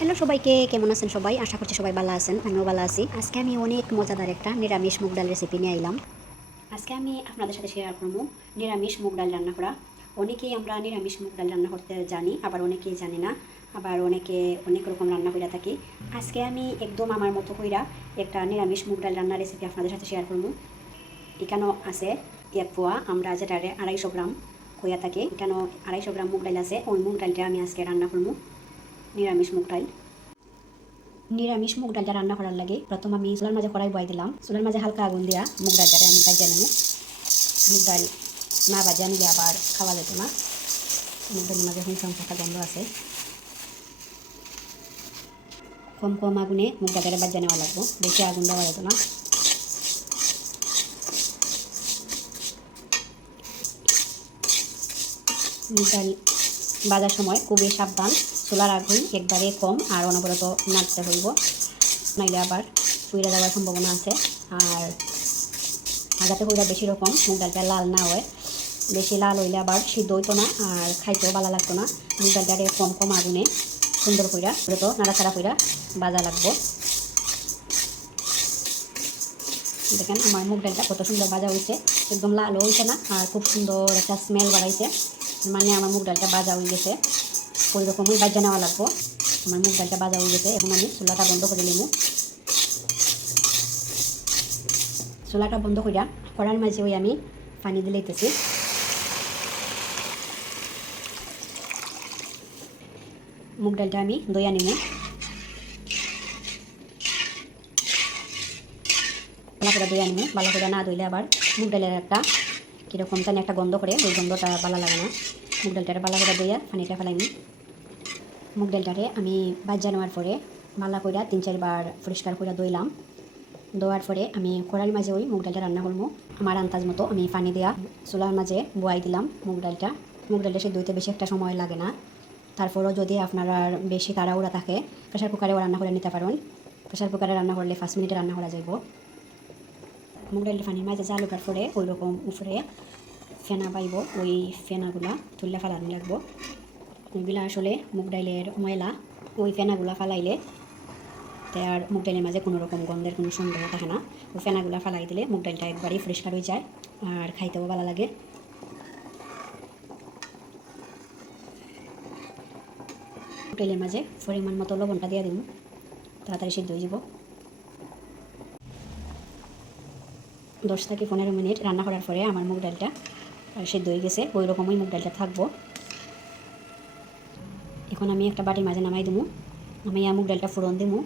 Hello সবাইকে, কেমন আছেন সবাই? আশা করছি সবাই ভালো আছেন, আমিও ভালো আছি। আজকে আমি অনেক মজাদার একটা নিরামিষ মুগ ডাল রেসিপি নিয়ে আইলাম। আজকে আমি আপনাদের সাথে শেয়ার করব নিরামিষ মুগ ডাল রান্না করা। অনেকেই আমরা নিরামিষ মুগ ডাল রান্না করতে জানি, আবার অনেকেই জানি না। আবার অনেকে অনেক রকম রান্না করে থাকি। আজকে আমি একদম আমার মতো কইরা একটা নিরামিষ মুগ ডাল রান্নার রেসিপি আপনাদের সাথে শেয়ার করব। এখানেও আছে এক পোয়া আমরা যেটারে আড়াইশো গ্রাম কইয়া থাকি এখানে আড়াইশো গ্রাম মুগ ডাল আছে। ওই মুগ ডালটা আমি আজকে রান্না করব। নিরামিষ মুগ ডাল। নিরামিষ মুগ ডালটা রান্না করার লাগে। প্রথম আমি চুলার মাঝে কড়াই বয় দিলাম। চুলার মাঝে হালকা আগুন দিয়া মুগ ডালটারে আমি বাজিয়ে নেব। মুগ ডাল না বাজিয়ে নিলে আবার খাওয়া যেত না। মুগ ডালের মাঝে হুমসাম থাকা গন্ধ আছে। কম কম আগুনে মুগ ডালটারে বাজিয়ে নেওয়া লাগবো। বেশি আগুন দেওয়া যেত না। মুগ ডাল বাজার সময় খুবই সাবধান। চুলার আগুন একবারে কম আর অনবরত নাড়তে হইব। নাইলে আবার পুইরা যাওয়ার সম্ভাবনা আছে। আর আগাতে পুইরা বেশি রকম, মুগ ডালটা লাল না হয়। বেশি লাল হইলে আবার সিদ্ধ হইতো না আর খাইতেও ভালো লাগতো না। মুগ ডালটারে কম কম আগুনে সুন্দর কইরা তো নাড়াচাড়া কইরা বাজা লাগবো। দেখেন আমার মুগ ডালটা কত সুন্দর ভাজা হয়েছে একদম লাল হয়েছে না আর খুব সুন্দর একটা স্মেল বাড়াইছে। মানে আমার মুগ ডালটা বাজা হয়ে গেছে। ওই রকমই বাজা নেওয়া লাগবো। আমার মুগ ডালটা বাজা হয়ে গেছে, এখন আমি চুলাটা বন্ধ করে নিব। চুলাটা বন্ধ করিয়া কড়ার মাঝে ওই আমি পানি দিলে দিতেছি মুগ ডালটা আমি দইয়া নিব ভালো করে দইয়া নিব ভালো করে না দইলে আবার মুগ ডালের একটা কীরকম জানি একটা গন্ধ করে, ওই গন্ধটা ভালো লাগে না। মুগ ডালটারে ভালো করে দইয়া পানিটা ফেলাইনি। মুগ ডালটারে আমি বাজ্যা নেওয়ার পরে মালা কইরা তিন চারবার পরিষ্কার করে দইলাম দেওয়ার পরে আমি কড়াইয়ের মাঝে ওই মুগ ডালটা রান্না করব। আমার আন্দাজ মতো আমি পানি দেওয়া চুলার মাঝে বোয়াই দিলাম মুগ ডালটা। মুগ ডালটা সে দইতে বেশি একটা সময় লাগে না। তারপরও যদি আপনারা বেশি তাড়াহুড়া থাকে প্রেশার কুকারেও রান্না করে নিতে পারেন। প্রেশার কুকারে রান্না করলে পাঁচ মিনিটে রান্না করা যাইব। মুগ ডালটা পানির মাঝে জাল উঠার পরে ওই রকম উপরে ফেনা পাইব, ওই ফেনাগুলা তুললে ফেলানো লাগবো ওইগুলা আসলে মুগ ডাইলের ময়লা, ওই ফেনাগুলা ফালাইলে তাই আর মুগ ডাইলের মাঝে কোনো রকম গন্ধের কোনো সন্দেহ থাকে না। ওই ফেনাগুলা ফালাই দিলে মুগ ডালটা একবারই পরিষ্কার হয়ে যায় আর খাইতেও ভালো লাগে। ডাইলের মাঝে পরিমাণ মতো লবণটা দিয়ে দিব, তাড়াতাড়ি সিদ্ধ হয়ে যাব। দশ থেকে পনেরো মিনিট রান্না করার পরে আমার মুগ ডালটা সিদ্ধ হয়ে গেছে। ওই রকমই মুগ ডালটা থাকব। এখন আমি একটা বাটির মাঝে নামাই দেবো নামাইয়া মুগ ডালটা ফোড়ন দেবো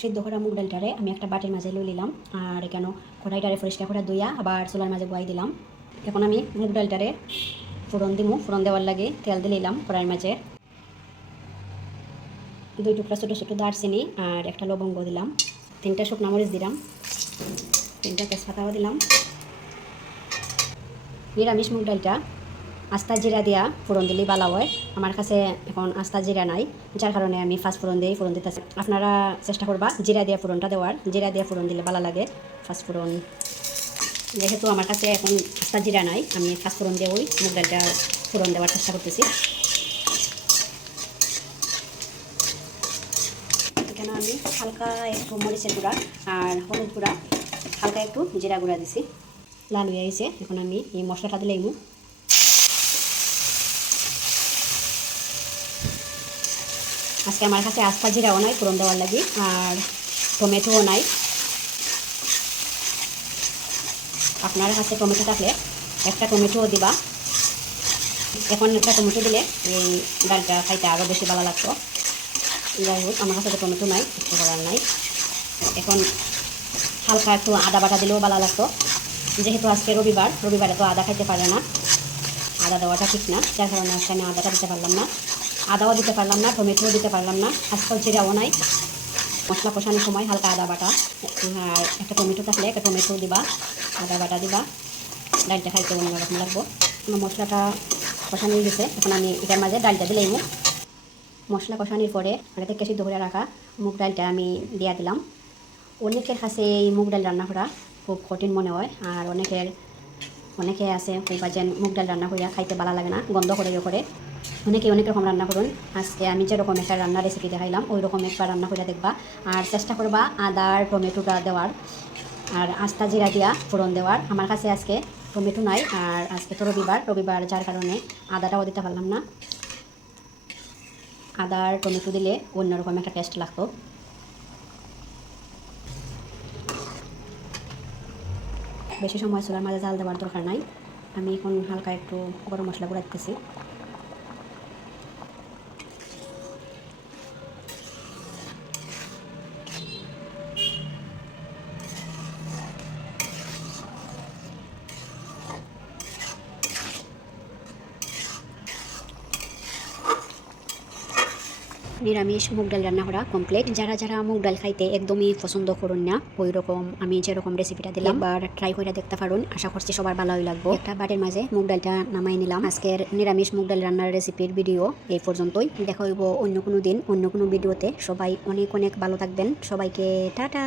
সিদ্ধ করা মুগ ডালটারে আমি একটা বাটির মাঝে লই নিলাম। আর এখানে কড়াইটারে পরিষ্কার করে দইয়া আবার চুলার মাঝে বয়াই দিলাম। এখন আমি মুগ ডালটারে ফোড়ন দিমু। ফোড়ন দেওয়ার লাগে তেল দিয়ে নিলাম কড়াইয়ের মাঝে। দুই টুকরা ছোটো ছোটো দারচিনি আর একটা লবঙ্গ দিলাম। তিনটা শুকনা মরিচ দিলাম। তিনটা তেজপাতাও দিলাম। নিরামিষ মুগ ডালটা আস্তা জিরা দিয়া ফোড়ন দিলেই ভালো হয়। আমার কাছে এখন আস্তা জিরা নাই, যার কারণে আমি ফার্স্ট ফোড়ন দিয়েই ফোড়ন দিতেছি। আপনারা চেষ্টা করবা জিরা দিয়ে ফোড়নটা দেওয়ার। জিরা দিয়ে ফোড়ন দিলে ভালো লাগে, ফার্স্ট ফোড়ন। যেহেতু আমার কাছে এখন আস্তা জিরা নাই, আমি ফার্স্ট ফোড়ন দিয়ে ওই মুগ ডালটা ফোড়ন দেওয়ার চেষ্টা করতেছি। এখানে আমি হালকা একটু মরিচের গুঁড়া আর হলুদ গুঁড়া হালকা একটু জিরা গুঁড়া দিছি। লাল হয়ে গেছে এখন আমি এই মশলাটা দিলে আজকে আমার কাছে আস্তা জিরাও নাই, ফোড়ন দেওয়ার লাগি, আর টমেটোও নাই। আপনার কাছে টমেটো থাকলে একটা টমেটোও দিবা। এখন একটা টমেটো দিলে এই ডালটা খাইতে আরও বেশি ভালো লাগতো। যাই হোক, আমার কাছে টমেটো নাই, একটু করার নাই। এখন হালকা একটু আদা বাটা দিলেও ভালো লাগতো। যেহেতু আজকে রবিবার, রবিবারে তো আদা খাইতে পারে না। আদা দেওয়াটা ঠিক না, যার কারণে আজকে আমি আদাটা দিতে পারলাম না। আদাও দিতে পারলাম না, টমেটোও দিতে পারলাম না, আজকাল চিরাও নাই। মশলা কষানোর সময় হালকা আদা বাটা, আর একটা টমেটো থাকলে একটা টমেটো দিবা, আদা বাটা দিবা। ডালটা খাইতে অন্যরকম লাগবো। আমার মশলাটা কষানো গেছে, এখন আমি এটার মাঝে ডালটা দিলেই মশলা কষানোর পরে, আগে থেকে সিদ্ধ করে রাখা মুগ ডালটা আমি দিয়া দিলাম। অনেকের কাছে এই মুগ ডাল রান্না করা খুব কঠিন মনে হয়, আর অনেকের, অনেকে আছে কইবা যে মুগ ডাল রান্না করিয়া খাইতে ভালো লাগে না, গন্ধ করে করে অনেকে অনেক রকম রান্না করুন। আজকে আমি যেরকম একটা রান্নার রেসিপি দেখাইলাম, ওই রকম একটা রান্না করে দেখবা। আর চেষ্টা করবা আদার টমেটোটা দেওয়ার, আর আস্তা জিরা দিয়া ফোড়ন দেওয়ার। আমার কাছে আজকে টমেটো নাই, আর আজকে তো রবিবার রবিবার যার কারণে আদাটাও দিতে পারলাম না। আদার টমেটো দিলে অন্যরকম একটা টেস্ট লাগতো। বেশি সময় চুলার মাঝে জাল দেওয়ার দরকার নাই। আমি এখন হালকা একটু গরম মশলা গুঁড়া দিতেছি। নিরামিষ মুগ ডাল রান্না করা কমপ্লিট যারা যারা মুগ ডাল খাইতে একদমই পছন্দ করুন না ওই রকম আমি যেরকম রেসিপিটা দিলাম বার ট্রাই করে দেখতে পারুন। আশা করছি সবার ভালোই লাগবো। একটা বাটের মাঝে মুগ ডালটা নামাই নিলাম। আজকের নিরামিষ মুগ ডাল রান্নার রেসিপির ভিডিও এই পর্যন্তই। দেখা হইব অন্য কোনো দিন অন্য কোনো ভিডিওতে সবাই অনেক অনেক ভালো থাকবেন। সবাইকে টাটা!